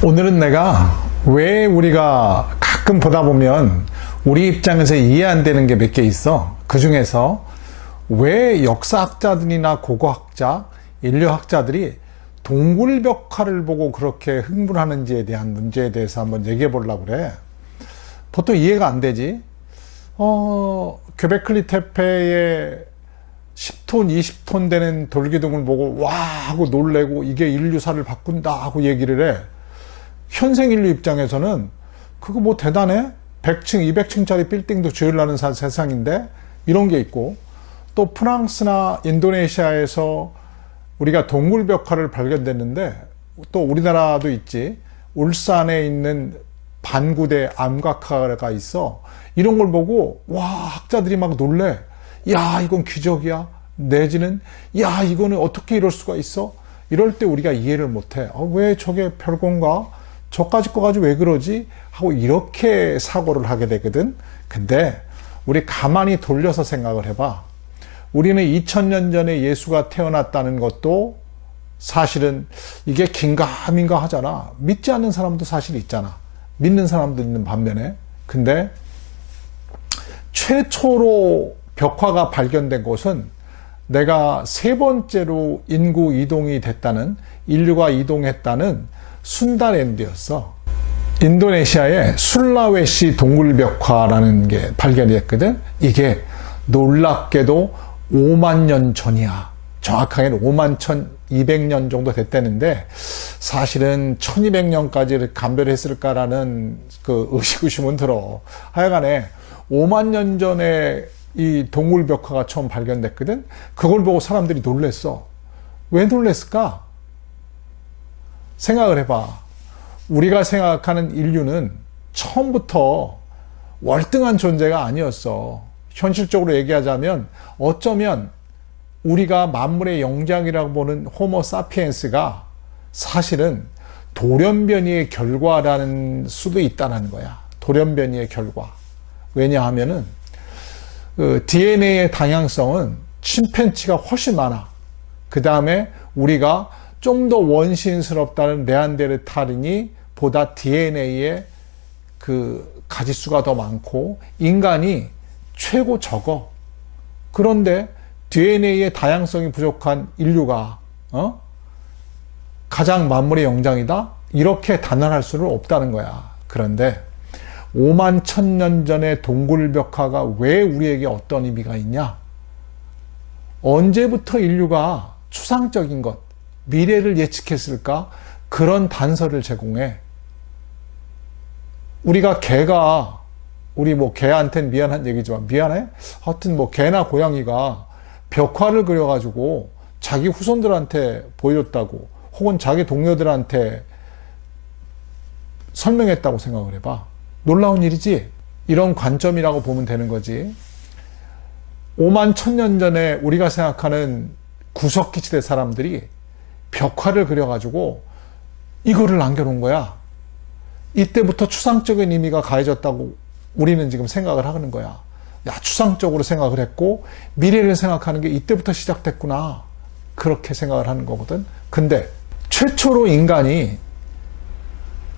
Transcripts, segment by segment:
오늘은 내가 왜 우리가 가끔 보다 보면 우리 입장에서 이해 안 되는 게 몇 개 있어. 그 중에서 왜 역사학자들이나 고고학자, 인류학자들이 동굴벽화를 보고 그렇게 흥분하는지에 대한 문제에 대해서 한번 얘기해 보려고 그래. 보통 이해가 안 되지. gö베클리 테페에 10톤, 20톤 되는 돌기둥을 보고 와 하고 놀래고 이게 인류사를 바꾼다 하고 얘기를 해. 현생 인류 입장에서는 그거 뭐 대단해? 100층, 200층짜리 빌딩도 지으려는 세상인데 이런 게 있고, 또 프랑스나 인도네시아에서 우리가 동굴벽화를 발견됐는데, 또 우리나라도 있지, 울산에 있는 반구대 암각화가 있어. 이런 걸 보고 와 학자들이 막 놀래. 야 이건 기적이야. 내지는 야 이거는 어떻게 이럴 수가 있어. 이럴 때 우리가 이해를 못해. 왜 저게 별건가? 저까지 거 가지고 왜 그러지? 하고 이렇게 사고를 하게 되거든. 근데 우리 가만히 돌려서 생각을 해봐. 우리는 2000년 전에 예수가 태어났다는 것도 사실은 이게 긴가민가 하잖아. 믿지 않는 사람도 사실 있잖아. 믿는 사람도 있는 반면에. 근데 최초로 벽화가 발견된 곳은 내가 세 번째로 인구 이동이 됐다는, 인류가 이동했다는 순다랜드였어. 인도네시아의 술라웨시 동굴벽화라는 게 발견이 됐거든. 이게 놀랍게도 5만 년 전이야. 정확하게는 5만 1200년 정도 됐다는데, 사실은 1200년까지 감별했을까라는 그 의심은 들어. 하여간에 5만 년 전에 이 동굴벽화가 처음 발견됐거든. 그걸 보고 사람들이 놀랬어. 왜 놀랬을까? 생각을 해봐. 우리가 생각하는 인류는 처음부터 월등한 존재가 아니었어. 현실적으로 얘기하자면 어쩌면 우리가 만물의 영장이라고 보는 호모 사피엔스가 사실은 돌연변이의 결과라는 수도 있다는 거야. 돌연변이의 결과. 왜냐하면은 그 DNA의 다양성은 침팬지가 훨씬 많아. 그 다음에 우리가 좀 더 원시인스럽다는 네안데르탈인이 보다 DNA의 그 가지수가 더 많고 인간이 최고 적어. 그런데 DNA의 다양성이 부족한 인류가 가장 만물의 영장이다? 이렇게 단언할 수는 없다는 거야. 그런데 5만 1000년 전의 동굴벽화가 왜 우리에게 어떤 의미가 있냐? 언제부터 인류가 추상적인 것, 미래를 예측했을까? 그런 단서를 제공해. 우리가 개가, 우리 뭐 개한테는 미안한 얘기지만, 미안해? 하여튼 뭐 개나 고양이가 벽화를 그려가지고 자기 후손들한테 보여줬다고, 혹은 자기 동료들한테 설명했다고 생각을 해봐. 놀라운 일이지? 이런 관점이라고 보면 되는 거지. 5만 1000년 전에 우리가 생각하는 구석기 시대 사람들이 벽화를 그려가지고 이거를 남겨놓은 거야. 이때부터 추상적인 의미가 가해졌다고 우리는 지금 생각을 하는 거야. 야, 추상적으로 생각을 했고 미래를 생각하는 게 이때부터 시작됐구나. 그렇게 생각을 하는 거거든. 근데 최초로 인간이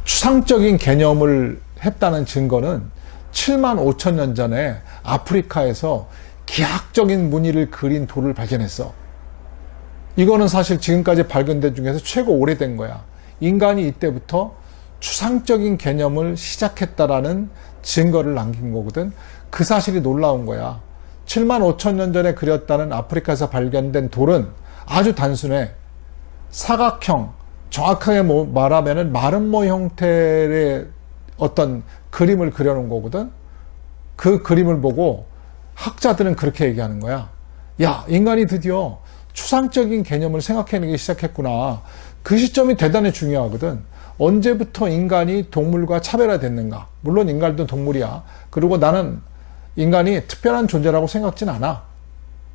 추상적인 개념을 했다는 증거는 7만 5천 년 전에 아프리카에서 기하학적인 무늬를 그린 돌을 발견했어. 이거는 사실 지금까지 발견된 중에서 최고 오래된 거야. 인간이 이때부터 추상적인 개념을 시작했다라는 증거를 남긴 거거든. 그 사실이 놀라운 거야. 7만 5천 년 전에 그렸다는 아프리카에서 발견된 돌은 아주 단순해. 사각형, 정확하게 말하면 마름모 형태의 어떤 그림을 그려놓은 거거든. 그 그림을 보고 학자들은 그렇게 얘기하는 거야. 야, 인간이 드디어 추상적인 개념을 생각해내기 시작했구나. 그 시점이 대단히 중요하거든. 언제부터 인간이 동물과 차별화됐는가? 물론 인간도 동물이야. 그리고 나는 인간이 특별한 존재라고 생각진 않아.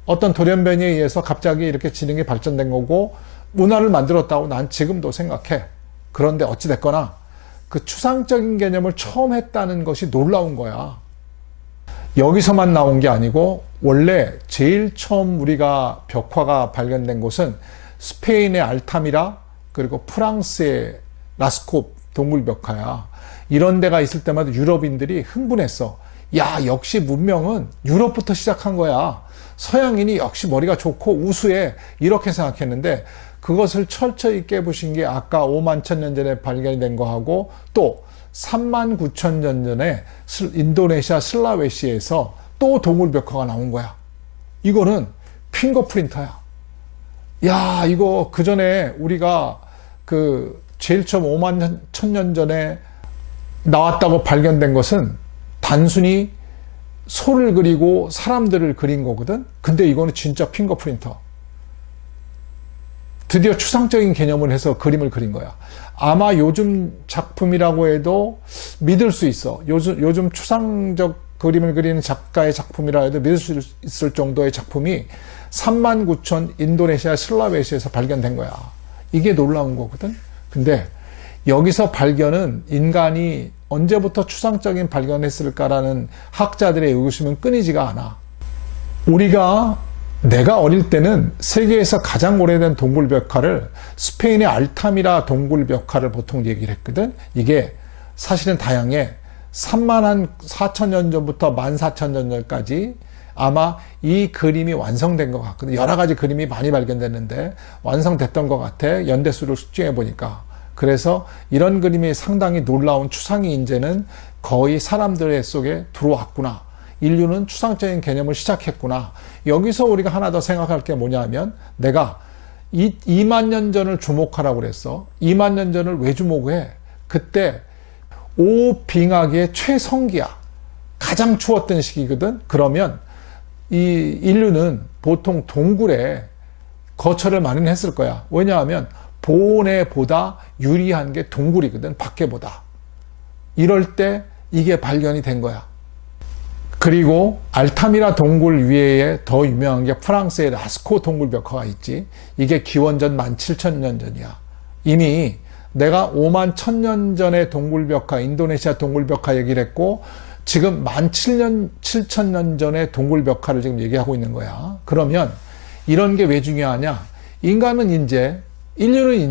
어떤 돌연변이에 의해서 갑자기 이렇게 지능이 발전된 거고 문화를 만들었다고 난 지금도 생각해. 그런데 어찌됐거나 그 추상적인 개념을 처음 했다는 것이 놀라운 거야. 여기서만 나온 게 아니고 원래 제일 처음 우리가 벽화가 발견된 곳은 스페인의 알타미라, 그리고 프랑스의 라스콥, 동굴벽화야. 이런 데가 있을 때마다 유럽인들이 흥분했어. 야, 역시 문명은 유럽부터 시작한 거야. 서양인이 역시 머리가 좋고 우수해. 이렇게 생각했는데 그것을 철저히 깨부신 게 아까 5만 1000년 전에 발견된 거하고 또 3만 9천 년 전에 인도네시아 슬라웨시에서 또 동굴벽화가 나온 거야. 이거는 핑거프린터야. 야, 이거 그 전에 우리가 그 제일 처음 5만 1000년 전에 나왔다고 발견된 것은 단순히 소를 그리고 사람들을 그린 거거든. 근데 이거는 진짜 핑거프린터. 드디어 추상적인 개념을 해서 그림을 그린 거야. 아마 요즘 작품이라고 해도 믿을 수 있어. 요즘 추상적 그림을 그리는 작가의 작품이라 해도 믿을 수 있을 정도의 작품이 39,000 인도네시아 슬라웨시에서 발견된 거야. 이게 놀라운 거거든. 근데 여기서 발견은 인간이 언제부터 추상적인 발견을 했을까라는 학자들의 의구심은 끊이지가 않아. 내가 어릴 때는 세계에서 가장 오래된 동굴벽화를 스페인의 알타미라 동굴벽화를 보통 얘기를 했거든. 이게 사실은 다양해. 3만 4천년 전부터 14,000년 전까지 아마 이 그림이 완성된 것 같거든. 여러 가지 그림이 많이 발견됐는데 완성됐던 것 같아. 연대수를 측정해 보니까. 그래서 이런 그림이 상당히 놀라운 추상의 인재는 거의 사람들의 속에 들어왔구나. 인류는 추상적인 개념을 시작했구나. 여기서 우리가 하나 더 생각할 게 뭐냐면 내가 2만 년 전을 주목하라고 그랬어. 2만 년 전을 왜 주목해? 그때 오빙하기의 최성기야. 가장 추웠던 시기거든. 그러면 이 인류는 보통 동굴에 거처를 마련했을 거야. 왜냐하면 보온에보다 유리한 게 동굴이거든. 밖에보다. 이럴 때 이게 발견이 된 거야. 그리고 알타미라 동굴 위에 더 유명한 게 프랑스의 라스코 동굴벽화가 있지. 이게 기원전 17,000년 전이야. 이미 내가 5만 1000년 전의 동굴벽화, 인도네시아 동굴벽화 얘기를 했고 지금 17,000년 전의 동굴벽화를 지금 얘기하고 있는 거야. 그러면 이런 게 왜 중요하냐? 인류는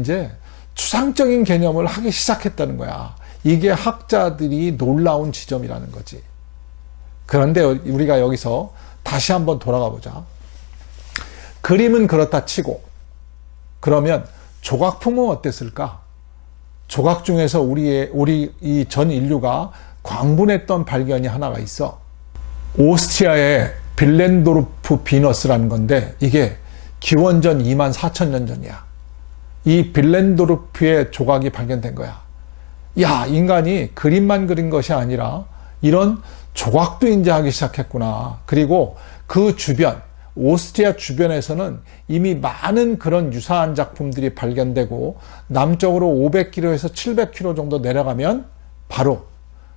이제 추상적인 개념을 하기 시작했다는 거야. 이게 학자들이 놀라운 지점이라는 거지. 그런데 우리가 여기서 다시 한번 돌아가 보자. 그림은 그렇다 치고 그러면 조각품은 어땠을까? 조각 중에서 우리 이 전 인류가 광분했던 발견이 하나가 있어. 오스트리아의 빌렌도르프 비너스라는 건데 이게 기원전 2만 4천년 전이야. 이 빌렌도르프의 조각이 발견된 거야. 야, 인간이 그림만 그린 것이 아니라 이런 조각도 인지하기 시작했구나. 그리고 그 주변, 오스트리아 주변에서는 이미 많은 그런 유사한 작품들이 발견되고 남쪽으로 500km에서 700km 정도 내려가면 바로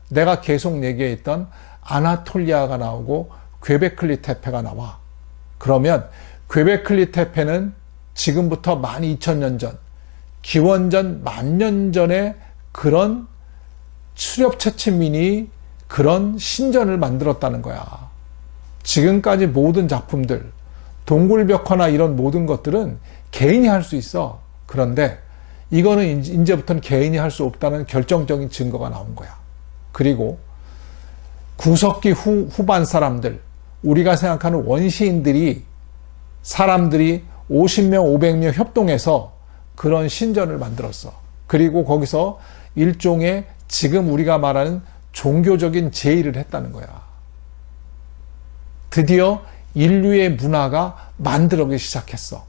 내가 계속 얘기했던 아나톨리아가 나오고 괭베클리 테페가 나와. 그러면 괭베클리 테페는 지금부터 12,000년 전, 기원전 10,000년 전에 그런 수렵채취민이 그런 신전을 만들었다는 거야. 지금까지 모든 작품들, 동굴벽화나 이런 모든 것들은 개인이 할 수 있어. 그런데 이거는 이제부터는 개인이 할 수 없다는 결정적인 증거가 나온 거야. 그리고 구석기 후반 사람들, 우리가 생각하는 원시인들이 사람들이 50명, 500명 협동해서 그런 신전을 만들었어. 그리고 거기서 일종의 지금 우리가 말하는 종교적인 제의를 했다는 거야. 드디어 인류의 문화가 만들어지기 시작했어.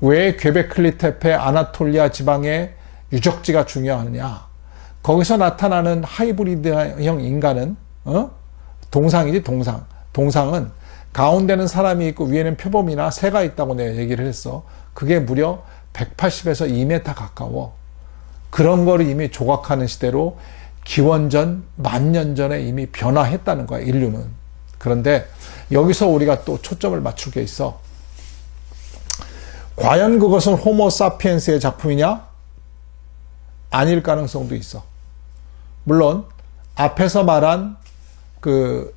왜 괭베클리 테페 아나톨리아 지방의 유적지가 중요하느냐? 거기서 나타나는 하이브리드형 인간은 동상이지, 동상. 동상은 가운데는 사람이 있고 위에는 표범이나 새가 있다고 내가 얘기를 했어. 그게 무려 180에서 2m 가까워. 그런 거를 이미 조각하는 시대로 기원전 10,000년 전에 이미 변화했다는 거야, 인류는. 그런데 여기서 우리가 또 초점을 맞출 게 있어. 과연 그것은 호모 사피엔스의 작품이냐? 아닐 가능성도 있어. 물론 앞에서 말한 그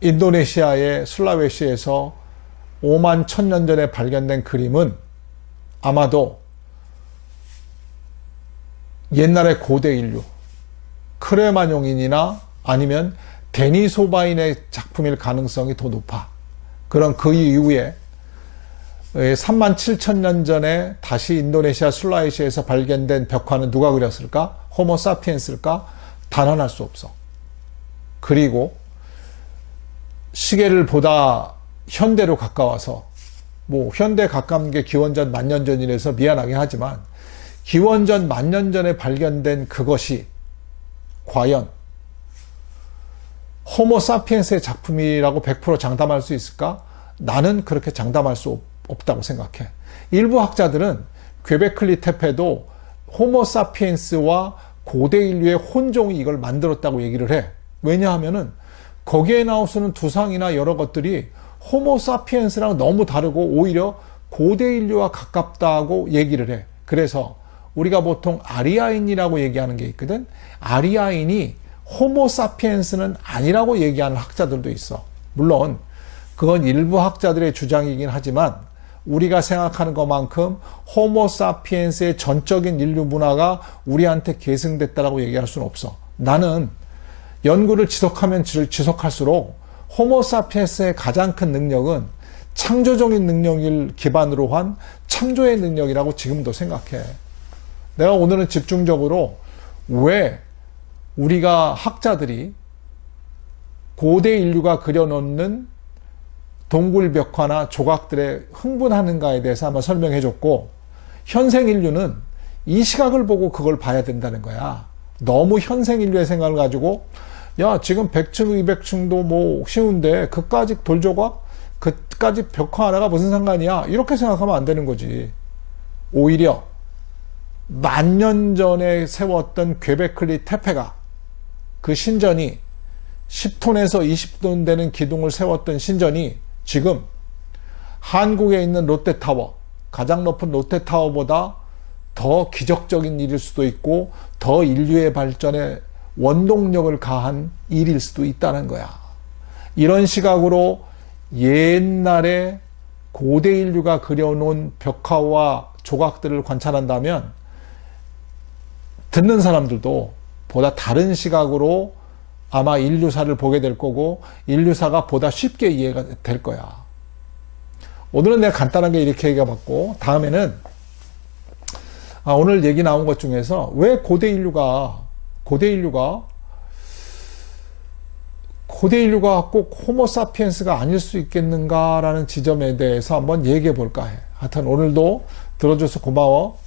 인도네시아의 슬라웨시에서 5만 1000년 전에 발견된 그림은 아마도 옛날의 고대 인류, 크레마뇽인이나 아니면 데니소바인의 작품일 가능성이 더 높아. 그런 그 이후에 37,000년 전에 다시 인도네시아 술라이시에서 발견된 벽화는 누가 그렸을까? 호모 사피엔스일까? 단언할 수 없어. 그리고 시계를 보다 현대로 가까워서, 뭐 현대 가까운 게 기원전 10,000년 전이라서 미안하긴 하지만 기원전 10,000년 전에 발견된 그것이 과연 호모 사피엔스의 작품이라고 100% 장담할 수 있을까? 나는 그렇게 장담할 수 없다고 생각해. 일부 학자들은 괴베클리 테페도 호모 사피엔스와 고대 인류의 혼종이 이걸 만들었다고 얘기를 해. 왜냐하면은 거기에 나오는 두상이나 여러 것들이 호모 사피엔스랑 너무 다르고 오히려 고대 인류와 가깝다고 얘기를 해. 그래서 우리가 보통 아리아인이라고 얘기하는 게 있거든. 아리아인이 호모 사피엔스는 아니라고 얘기하는 학자들도 있어. 물론 그건 일부 학자들의 주장이긴 하지만 우리가 생각하는 것만큼 호모 사피엔스의 전적인 인류 문화가 우리한테 계승됐다라고 얘기할 수는 없어. 나는 연구를 지속하면 지속할수록 호모 사피엔스의 가장 큰 능력은 창조적인 능력을 기반으로 한 창조의 능력이라고 지금도 생각해. 내가 오늘은 집중적으로 왜 우리가 학자들이 고대 인류가 그려놓는 동굴 벽화나 조각들에 흥분하는가에 대해서 한번 설명해 줬고, 현생 인류는 이 시각을 보고 그걸 봐야 된다는 거야. 너무 현생 인류의 생각을 가지고 야 지금 100층 200층도 뭐 쉬운데 그까지 돌조각 그까지 벽화 하나가 무슨 상관이야 이렇게 생각하면 안 되는 거지. 오히려 10,000년 전에 세웠던 괴베클리 테페가 그 신전이 10톤에서 20톤 되는 기둥을 세웠던 신전이 지금 한국에 있는 롯데타워, 가장 높은 롯데타워보다 더 기적적인 일일 수도 있고 더 인류의 발전에 원동력을 가한 일일 수도 있다는 거야. 이런 시각으로 옛날에 고대 인류가 그려놓은 벽화와 조각들을 관찰한다면 듣는 사람들도 보다 다른 시각으로 아마 인류사를 보게 될 거고 인류사가 보다 쉽게 이해가 될 거야. 오늘은 내가 간단하게 이렇게 얘기해봤고 다음에는 오늘 얘기 나온 것 중에서 왜 고대 인류가 꼭 호모 사피엔스가 아닐 수 있겠는가라는 지점에 대해서 한번 얘기해 볼까 해. 하여튼 오늘도 들어줘서 고마워.